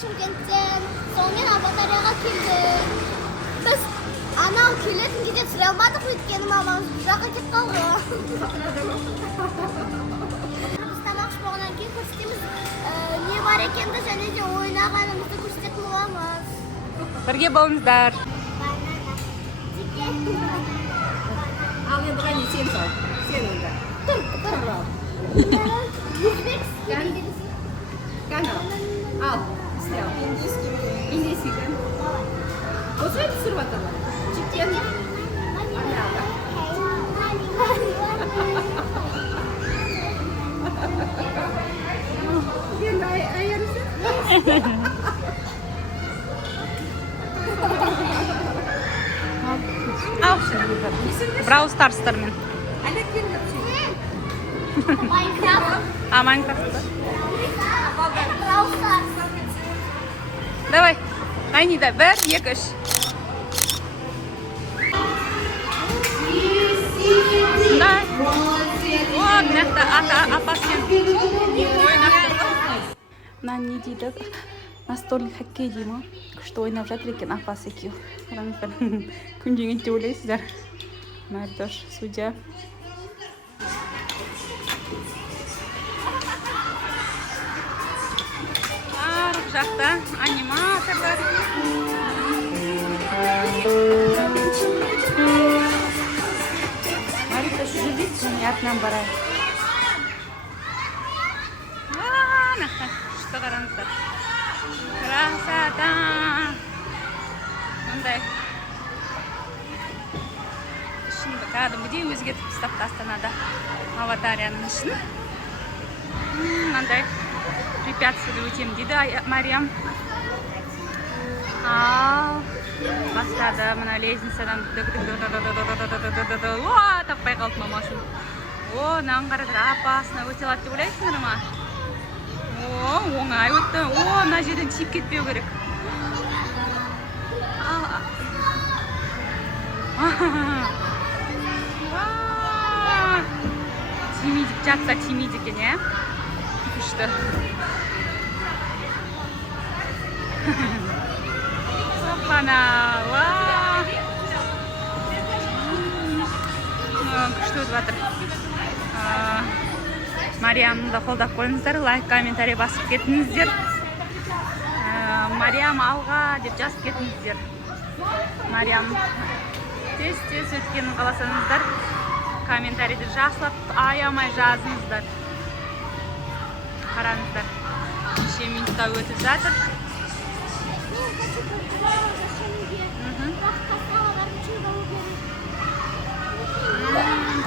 Шымкенттен, сонымен Абатарияға келдік. Біз анау келетін кезде түсіре алмадық, өйткені мамамыз бұл жаққа кетіп қалды. Біз тамақ ішпағаннан кейін көрсетеміз, не бар екенді және де ойнағанымызды көрсететін боламыз. Бірге болыңыздар. Ал енді ғани сен сал. Сен енді. Тұр ал. Қане ал. Істе ал. Индийский. Осылай түсіріп аталар. Чикен. Енді айырысы. Ал, Brawl Stars'tarмен. Майнкрафт. Майнкрафт. Brawl Stars. Давай. Айнида, 1, 2, 3. Да. О, мынақты апасымен ойнап тұр. Мына не дейді? Настольный хоккей дей ма? Күшті ойнап жатыр екен апасы екеуі. Қараңыздар. Күн жеңеді деп ойлайсыздар. Мәрдош, судья. Арық жақта аниматорлар. Мариса жүрдейді, және артынан барайық. Нақты, күшті қараңыздар. Красота! Мұндай ішінді кәдімгідей өзгертіп тастапты Астанада Аватарияның ішін. Мынандай препятствиеді өтем дейді Мариям. Ал бастады мына лестницадан таппай қалды мамасын. О, мынаған қарадар, апасына өте алады деп ойлайсыңдар ма? О, оңай өтті. О, мына жерден тиіп кетпеу керек. Тимейді, жатса тимейді екен, е? Күшті. Опана, күшті өтіп жатыр. Мариямды қолдап қойыңыздар, лайк, комментарий басып кетіңіздер. Мариям алға деп жазып кетіңіздер. Мариям тез өткенін қаласаңыздар, комментарийді жақсылап аямай жазыңыздар. Қараңыздар. Неше минутта өтіп жатыр.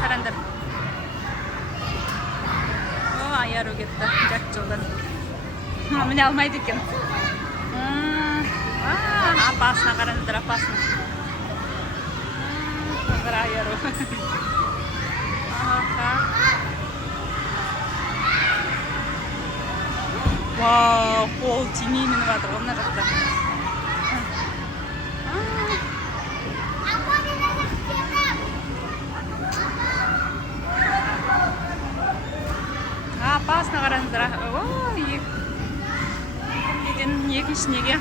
Қараңдар. О, аяру кетті, жарты жолдан. Міне алмайды екен. Апасына қараңыздар, апасына. Бір аяру. Вау, қол тимей мініп жатыр, мына жақта. Апасына қараңыздар. Екінші неге.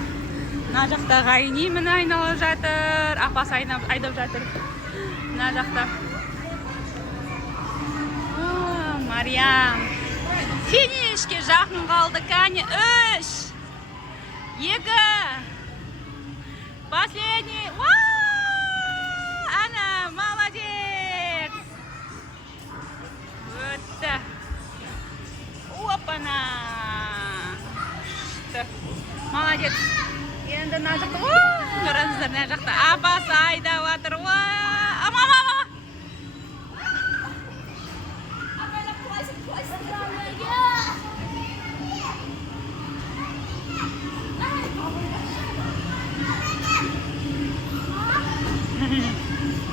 Мына жақта ғайни міне айналып жатыр. Апасы айдап жатыр. Мына жақта. Мариям. Финишке жақын қалды. Кәне 3, 2. Последний. Ана, молодец. Өтті. Опана. Молодец. Енді мына жақта. Қараңыздар, мына жақта апасы айдап жатыр. Мама.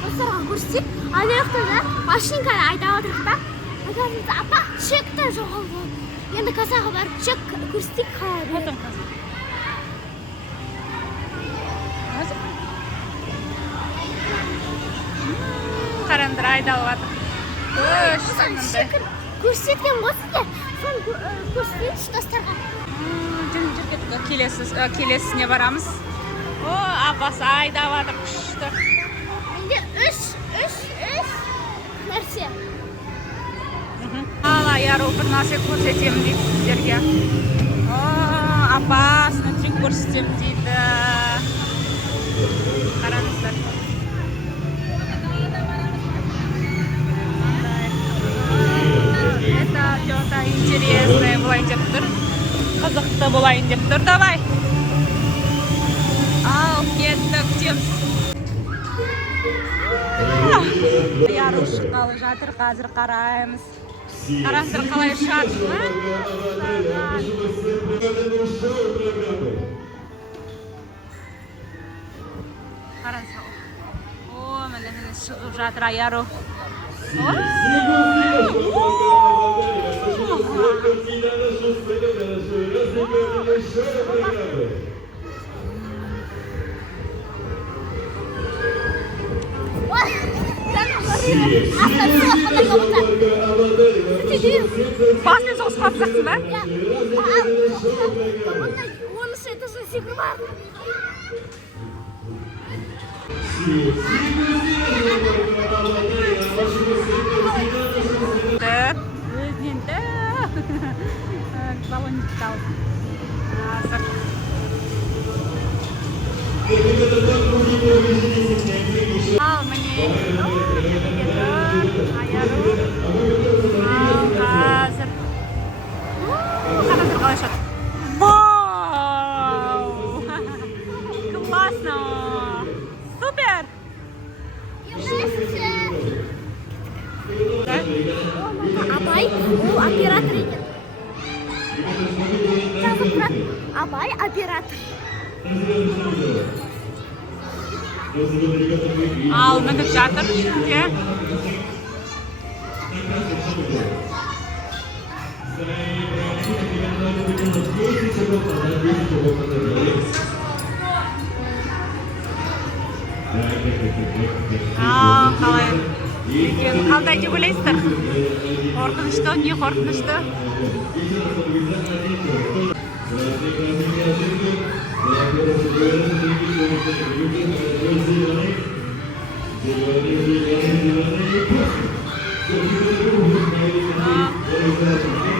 Достарға көрсетейік, ана жақта машинканы айдап отырық та. Айтамыз, апа, чекті жоғалды. Енді кассаға барып чек көрсетейік қалай. Қараңдар айдалып жатыр. Көрсеткен ғой сізге. Соны көрсетейінші достарға. Жүріп кетті. келесісіне барамыз. О, апасы айдап жатыр, күшті. Менде үш нәрсе. Ал Айару бір нәрсе көрсетемін дейді сіздерге. О, апасына трюк көрсетемін дейді. Қараңыздар. Это что-то интересное болайын деп тұр. Қызықты болайын деп тұр. Давай. Ал, кетті, күтеміз. Айару шыққалы жатыр, қазір қараймыз. Қараңыздар қалай ұшады. Қараңыздар. О, міне шығып жатыр Айару. Басымен соғысып қалып жатсың ба? Онысы этажда секіріп бар. Өзіненді баллончик алып. Ал, міне. Айару. Ал, қазір. Қараңыздар қалай ұшады. Вау! Классно! Супер! Абай, ол оператор екен. Абай оператор. Ал, мініп жатыр ішінде. Ал, қалай екен, қалдай деп ойлайсыздар? Қорқынышты, не қорқынышты?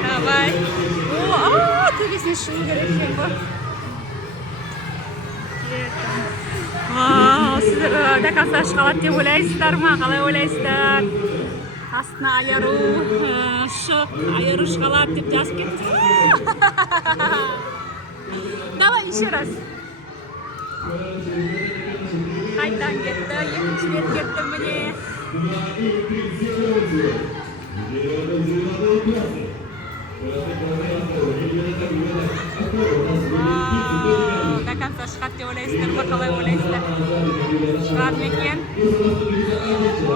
Давай. О, төбесіне шығу керек екен ғой. Сіздер до конца шыға алады деп ойлайсыздар ма? Қалай ойлайсыздар? Астына Айару шыға алады деп жазып кетті. Давай еще раз. Қайдан кетті, екінші рет кетті міне. До конца шығады деп ойлайсыздар ма? Қалай ойлайсыздар? Шығады ма екен? О,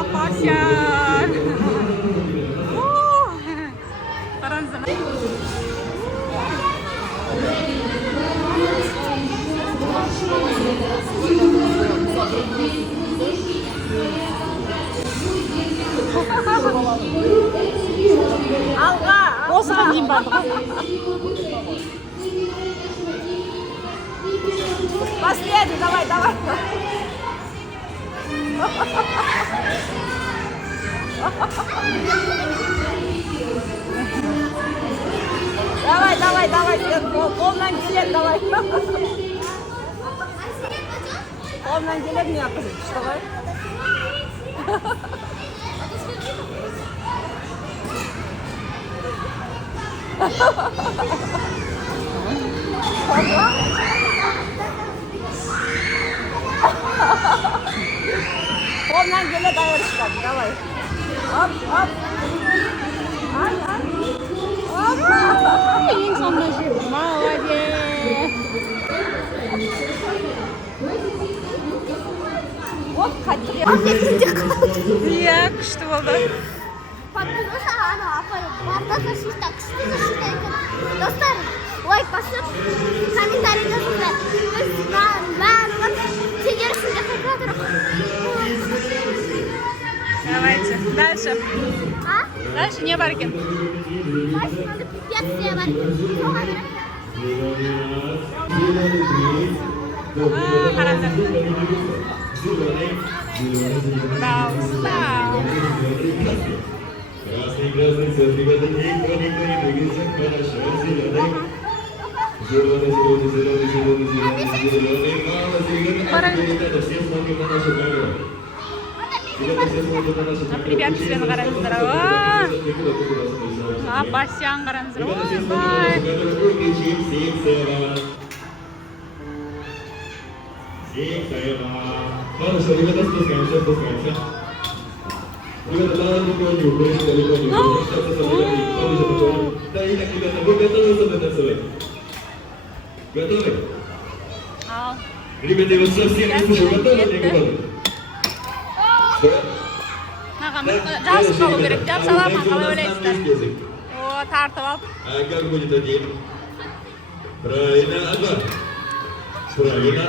апасян! Қараңыздар. Алға! Осыған дейін бардық. Последний, давай. Давай, қолынан келеді, давай. Қолынан келеді, не қыз, күшті ғой. Қолынан келеді, айыр шығады, давай. Оп. Ең сонда жеп, молодец. Оп, қайтты. Иә, күшті болды. Достар, лайк басып, комментарий жазыңыздар. Біз бәріміз сендерсің деп отырмыз. Давайте, дальше. Дальше не бар екен. Дальше надо препятствия бар екен. Қараңдар. Дау. Красный, зеленый, Приветствуем, қараңыздар. Апасян қараңыздар. Ойбай. Хорошо, ребята, спускаемся. Ребята, надо другой нюх, Да, и так, ребята, вы готовы со мной танцевать? Готовы? Ребята, я вот совсем не слышу, готовы, не готовы? Жас болу керек деп саламын, қалай ойлайсыздар? О, тартып алып. А как будет один? Правильно, два. Правильно,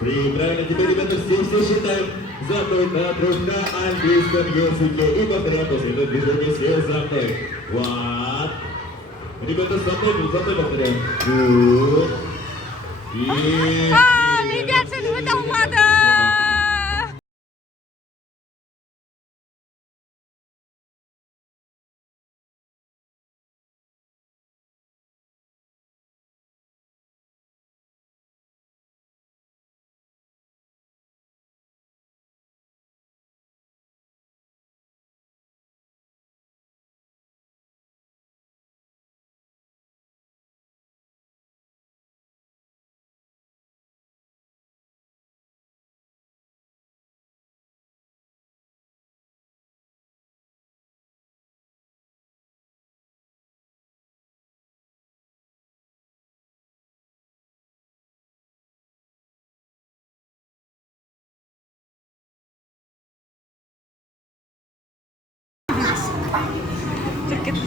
три. Правильно, теперь, ребята, все считаем. За мной на английском языке. И повторяем после этого движения все за мной. Вот. Ребята, за мной повторяем. Good. Ребят, сіз өте алмады.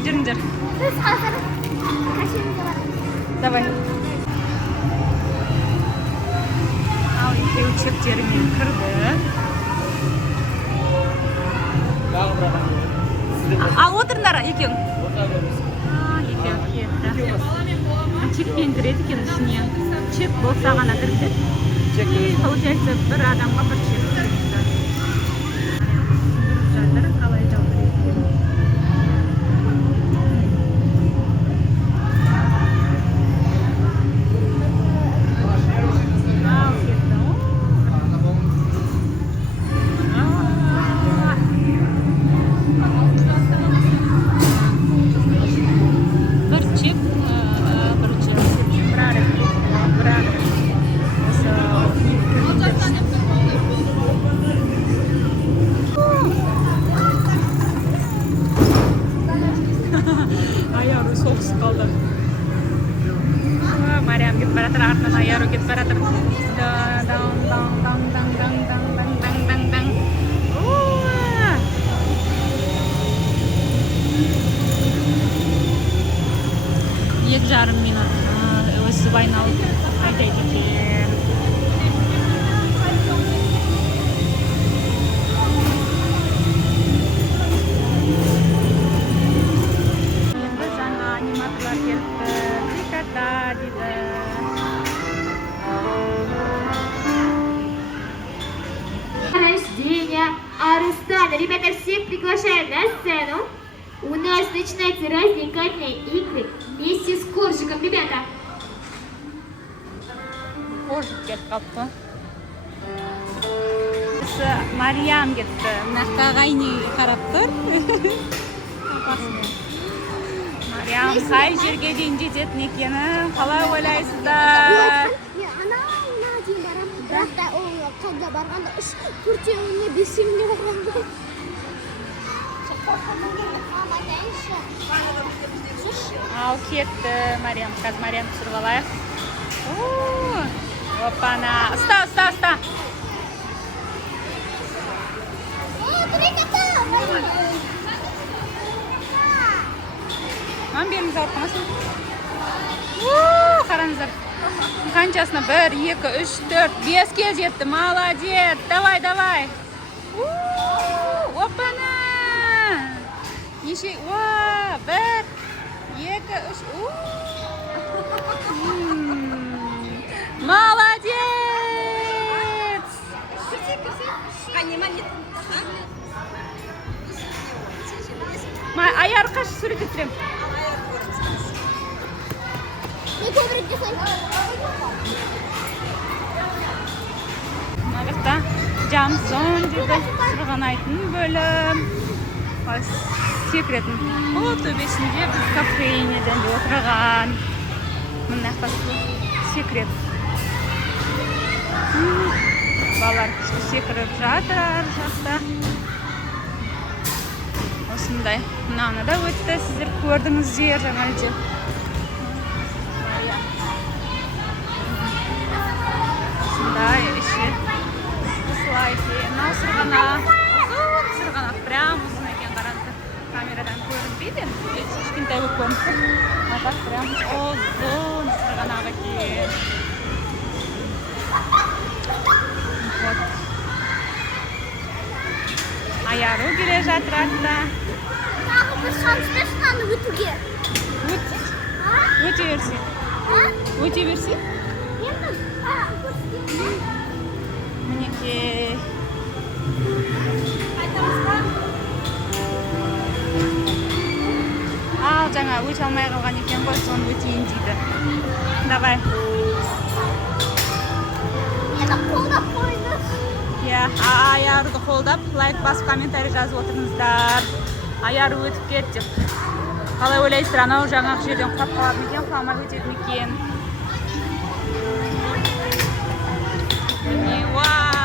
Жүріңдер. Biz hazır. Kaşığımıza bakalım. Давай. Ал екеуі чептерімен кірді. Ал отырыңдар екеуің. Екеуі кетті. Чекпен кіреді екен ішіне. Чек болса ғана кірді. Получается, бір адамға бір чек кірді. Жатыр, қалай жатыр екен. Mariam ketib baratir, артынан Ayaro ketib baratir. Dang. 2,5 minut. O'zib aylanib aytaydi ekan. Endi жаңа animatorlar keldi. Krikata dedi. Рождения Арустана. Ребята, всех приглашаем на сцену. У нас начинаются развлекательные игры вместе с Коржиком. Ребята. Коржик ketib qolibdi. Maryam ketdi. Bunaqa g'ayni qarab tur. Maryam qay yerga дейін жететін ekeni қалай ойлайсыздар? Бірақ та ол қолда барғанда 4-іне 5-іне барғанда. Ал кетті Maryam. Қазір Maryam түсіріп алайық. Опана. Ұста. Беріңіз алып қамасын. Қараңыздар. Қаншасына 1, 2, 3, 4, 5-ке жетті. Молодец. Давай. Опана. Неше? 1, 2, 3. Аяр қаш сурет етсем. Мен көбірек жасаймын. Мына жақта Джамсон дейді, сырғанайтын бөлім. Секретін. О, төбесінде біз кафейнеден отырған. Мына жақта секрет. Балалар секіріп жатыр ар жақта. Осындай. Мынаны да өтті, сіздер көрдіңіздер жаңа үйде. Осындай іші. Осылай екен. Мынау сырғанақ. Ұзын сырғанақ. Прям ұзын екен, қараңыздар. Камерадан көрінбейді. Кішкентай болып көрініп. Атақ прям ұзын сырғанақ екен. Аяру келе жатыр артта. Тағы бір шанс берші өтуге. Өте берсей. Өте берсей. Мінекей. Ал жаңа өте алмай қалған екен ғой, соны өтейін дейді. Давай. Қолдап қойыңыз. Аярды қолдап, лайк басып, комментарий жазып отырыңыздар. Аяры өтіп кет деп. Қалай ойлайсыздар, анау жаңағы жерден құлап қалады екен, құламай өтеді екен. Міне,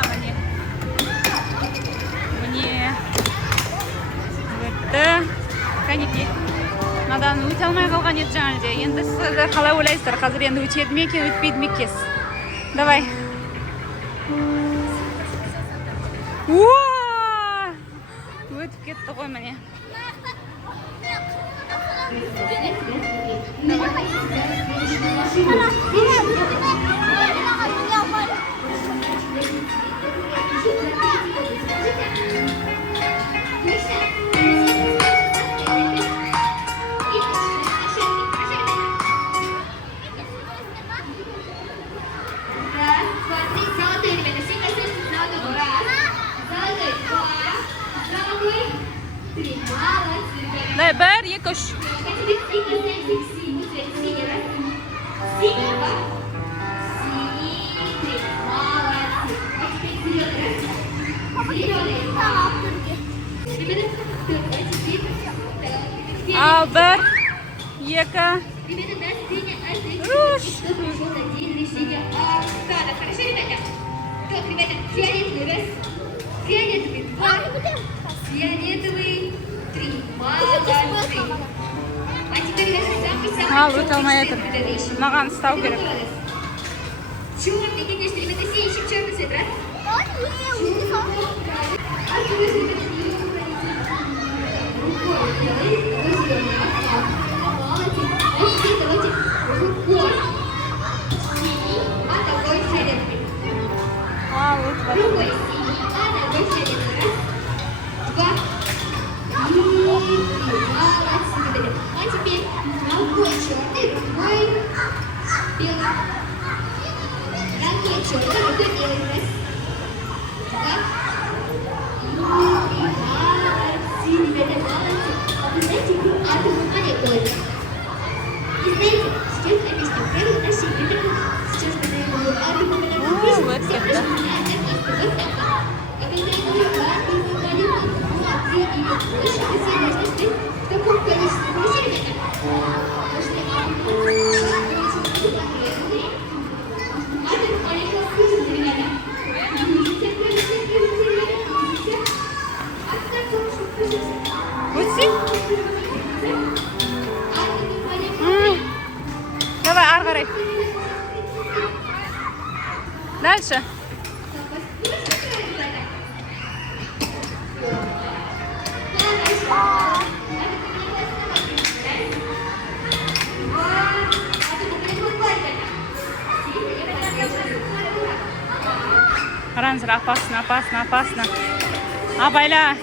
міне. Міне. Өтті. Кәнекей. Надан өте алмай қалған еді жаңа. Енді сіздер қалай ойлайсыздар, қазір енді өтеді ме екен, өтпейді ме екенсіз. Давай. Өтіп кетті ғой міне. Бір, екі, үш. Ал бір, екі, үш. Фиолетовый 3. Молодцы. А теперь Ал өте алмай жатыр. Маған ұстау керек. Черный, конечно, ребята, сеянщик черный цвет, раз? Ал өтіп Другой синий, а другой фиолетовый, раз, два, и три. Молодцы, ребята. А теперь другой черный, другой белый. Другой черный, другой белый, раз, два, и три. Молодцы, ребята, молодцы. А вы знаете, атомы молекулы. И знаете, сейчас объясню. Первый наш секрет. Сейчас мы даем атомы молекулы. Все прошлые. А когда я говорю атомы молекулы, 2, 3 или больше, вы все должны сказать, в каком количестве. Хорошо, ребята? Пошли атомы молекулы. Атомы молекулы слышите, ребята? Все слышите, ребята? А как лучше слышите? Өтсей? Атомы молекулы. Давай, ары қарай. Дальше. Қараңыздар, опасно, опасно, опасно. Абайла.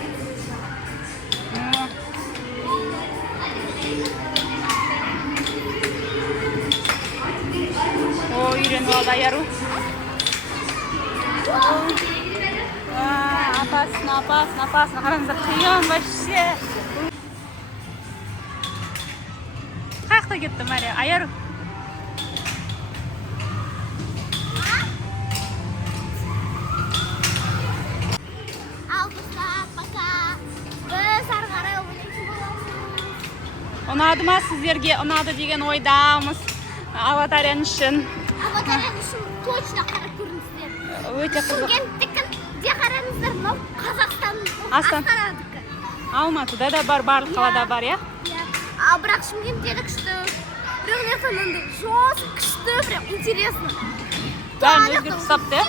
О, үйреніп алды Аяру. Опасно, опасно, опасно. Қараңыздар, қиын вообще. да кетті Мария. Аяр. Ал достар, пока. Біз ары қарай ойлайтын боламыз. Ұнады ма сіздерге? Ұнады деген ойдамыз. Аватар ән үшін. Аватар ән үшін точно қарап көріңіздер. Өте қызық. Шымкенттікін де қараңыздар, мынау Қазақстанның Астанадікі. Алматыда да бар, барлық қалада бар, иә? Бірақ Шымкенттегі күшті. Бірақ нетанынды жоз күшті, прям интересно. Бәрін өзгеріп тастапты, иә?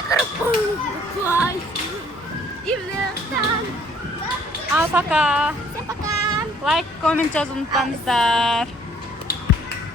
Класс. Именно там. Ал, пока. Всем пока. Лайк, коммент жазып ұмытпаңыздар.